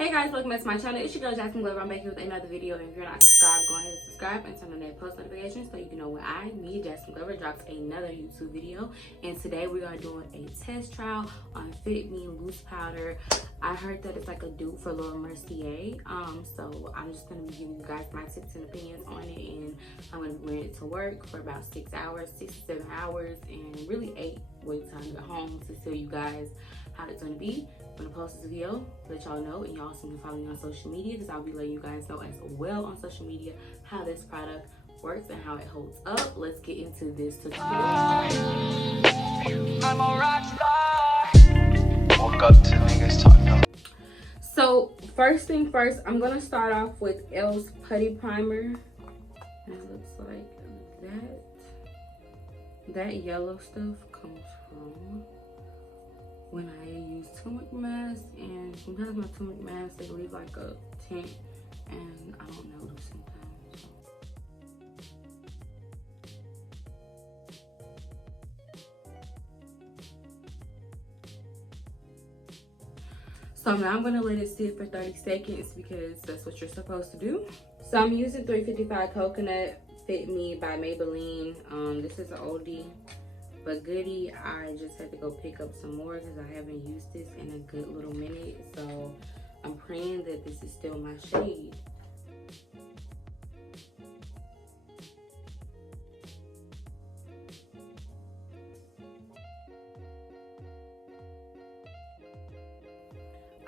Hey guys, welcome back to my channel. It's your girl Jasmine. I'm back here with another video. And if you're not subscribed, go ahead and subscribe and turn on that post notifications so you can know when Jasmine Glover, drops another YouTube video. And today we are doing a test trial on Fit Me loose powder. I heard that it's like a dupe for Laura Mercier. So I'm just gonna be giving you guys my tips and opinions on it, and I'm gonna be wearing it to work for about 6 hours, 6 to 7 hours, and really 8 wait time to get home to tell you guys how it's gonna be. I'm gonna post this video, let y'all know, and y'all also can follow me on social media because I'll be letting you guys know as well on social media how this product works and how it holds up. Let's get into this tutorial. I'm a rock star. Woke up to niggas talking. So first thing first, I'm gonna start off with Elle's Putty Primer. And it looks like that. That yellow stuff comes from when I use turmeric mask, and sometimes my turmeric mask they leave like a tint, and I don't notice sometimes. So now I'm gonna let it sit for 30 seconds because that's what you're supposed to do. So I'm using 355 Coconut Fit Me by Maybelline. This is an oldie but goodie. I just had to go pick up some more because I haven't used this in a good little minute. So I'm praying that this is still my shade.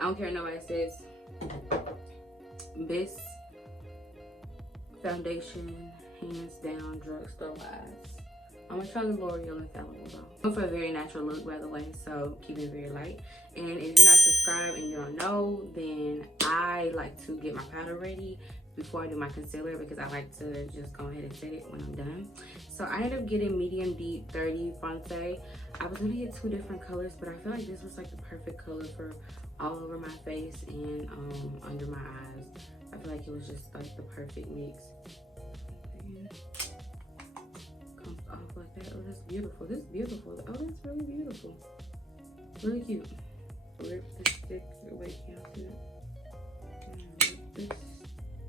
I don't care what nobody says. This foundation, hands down, drugstore wise. I'm gonna try the L'Oreal Infallible though. I'm for a very natural look, by the way, so keep it very light. And if you're not subscribed and you don't know, then I like to get my powder ready before I do my concealer because I like to just go ahead and set it when I'm done. So I ended up getting medium deep 30 Fonte. I was gonna get 2 different colors, but I feel like this was like the perfect color for all over my face and under my eyes. I feel like it was just like the perfect mix. Comes off like that. Oh, that's beautiful. This is beautiful. Oh, that's really beautiful. Really cute. Lipstick. Wait, can you see that?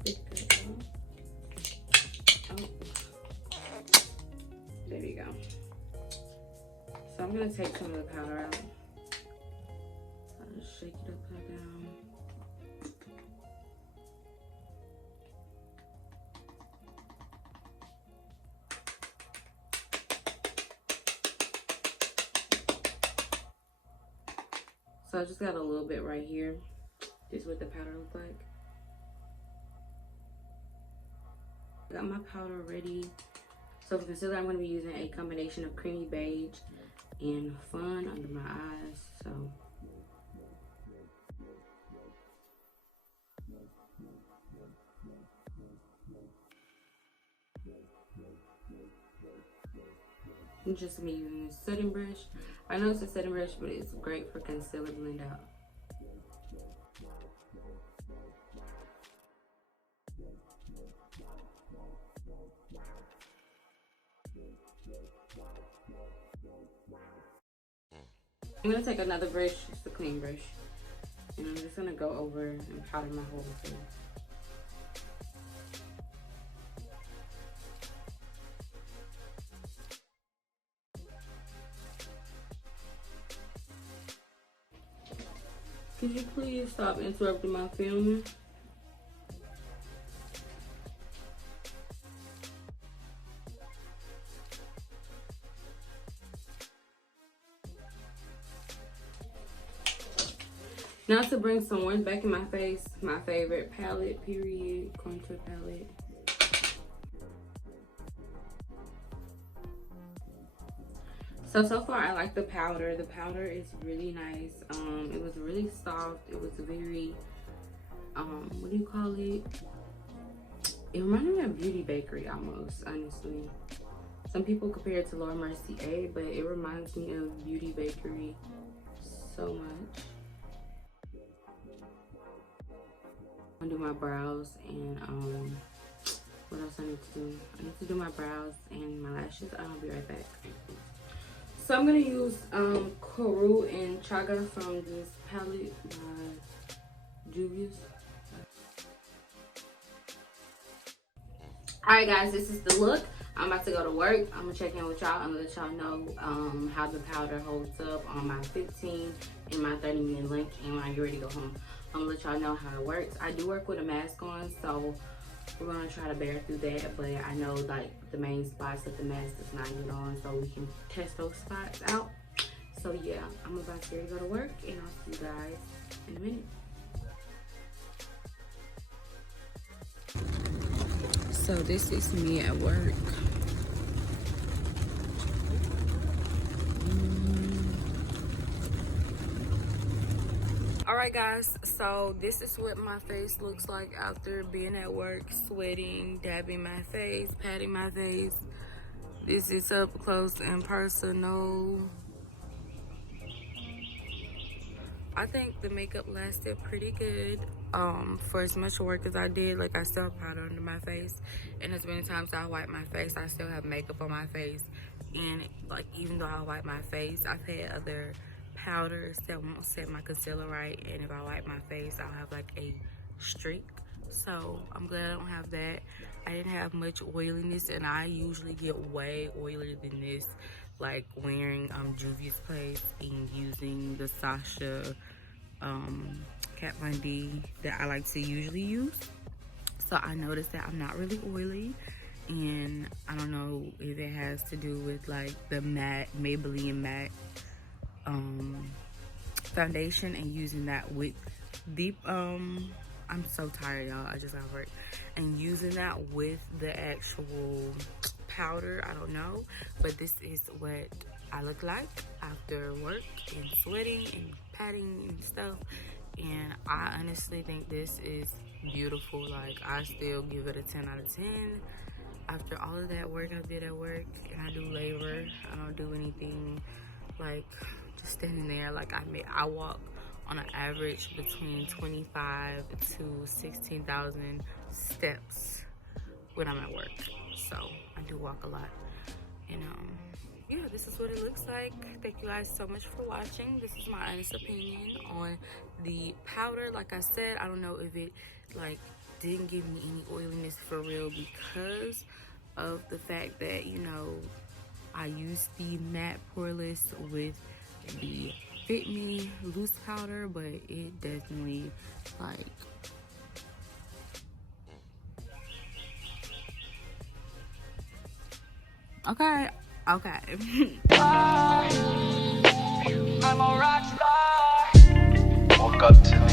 Lipstick. Oh. There you go. So I'm gonna take some of the powder out. I'll just shake it upside down. So I just got a little bit right here. This is what the powder looks like. I got my powder ready. So for concealer, I'm going to be using a combination of creamy beige and Fawn under my eyes. So I'm just going to be using a setting brush. I know it's a setting brush, but it's great for concealer blend out. I'm gonna take another brush, it's a clean brush, and I'm just gonna go over and powder my whole face. Could you please stop interrupting my filming? Now to bring some orange back in my face, my favorite palette, period, contour palette. So far I like the powder. The powder is really nice. It was really soft. It was very, what do you call it? It reminded me of Beauty Bakery almost, honestly. Some people compare it to Laura Mercier, but it reminds me of Beauty Bakery so much. I'm gonna do my brows and what else I need to do? I need to do my brows and my lashes. I'll be right back. So I'm gonna use Koru and Chaga from this palette by Juvia's. Alright guys, this is the look. I'm about to go to work. I'm gonna check in with y'all and let y'all know how the powder holds up on my 15 and my 30-minute length, and when I get ready to go home. I'm gonna let y'all know how it works. I do work with a mask on, so we're gonna try to bear through that, but I know like the main spots that the mask does not get on, so we can test those spots out. So yeah, I'm about to go to work, and I'll see you guys in a minute. So this is me at work. Alright guys, so this is what my face looks like after being at work, sweating, dabbing my face, patting my face. This is up close and personal. I think the makeup lasted pretty good. For as much work as I did, like I still have powder under my face, and as many times I wipe my face, I still have makeup on my face. And like even though I wipe my face, I've had other powders that won't set my concealer right, and if I wipe my face, I'll have like a streak. So I'm glad I don't have that. I didn't have much oiliness, and I usually get way oilier than this, like wearing Juvia's Place and using the Sasha Kat Von D that I like to usually use. So I noticed that I'm not really oily, and I don't know if it has to do with like the matte Maybelline matte foundation and using that with deep I'm so tired, y'all. I just got work, and using that with the actual powder, I don't know, but this is what I look like after work and sweating and patting and stuff. And I honestly think this is beautiful. Like, I still give it a 10 out of 10 after all of that work I did at work. And I do labor. I don't do anything like just standing there. Like, I walk on an average between 25 to 16,000 steps when I'm at work. So I do walk a lot. And yeah, this is what it looks like. Thank you guys so much for watching. This is my honest opinion on the powder. Like I said, I don't know if it like didn't give me any oiliness for real because of the fact that, you know, I used the matte poreless with the Fit Me loose powder, but it definitely like okay. I'm a rock star. Woke up to me.